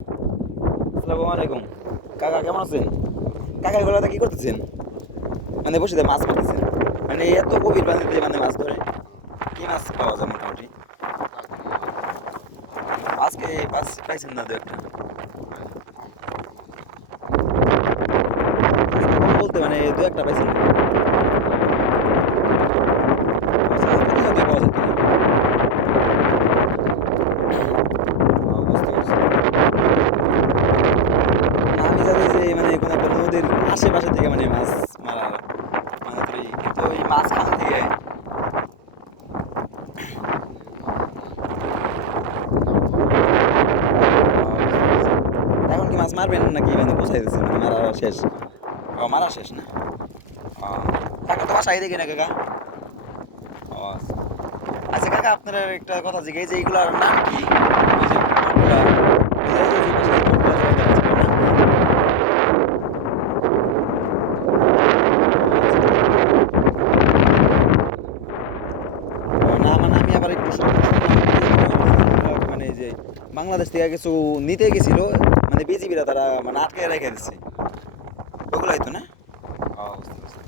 আসসালামু আলাইকুম। কাকা কেমন আছেন? কাকা এগুলোতে কি করতেছেন? মানে বসে মাছ মারতেছেন? মানে এত গভীর পানিতে মানে মাছ ধরে কি মাছ পাওয়া যায় মোটামুটি? আজকে মাছ পাইছেন না দু একটা? কম বলতে মানে দু একটা পাইছেন না? আচ্ছা, প্রতিনিয়তই পাওয়া যেত নাকি? বুঝতে পারছি। না আমি জানি যে মানে কোনো একটা নদীর আশেপাশে থেকে মানে মাছ মারার মানে ধরি, কিন্তু ওই মাঝখান থেকে বুঝতে পারছি। এখন কি মাছ মারবেন নাকি মানে বুঝাই দিচ্ছেন মানে মারা শেষ? ও মারা শেষ না? ও, কাকা তো বাসায় দেখি না কাকা। ও আচ্ছা। আচ্ছা কাকা, আপনার একটা কথা জিজ্ঞেস, যে এইগুলার নাম কি? ওই যে বোটগুলা, ওই যে যে পাশে যে বোটগুলা চলে যাচ্ছে ওগুলোর নাম কি? ও আচ্ছা। ও না, মানে আমি আবার একটু শুনলাম কি যে মানে ওই যে যেগুলা মানে যে বাংলাদেশ থেকে কিছু নিতে গেছিল, মানে বিজিবিরা তারা মানে আটকে রেখে দিচ্ছে, ওগুলাই তো না? ও বুঝতে পারছি।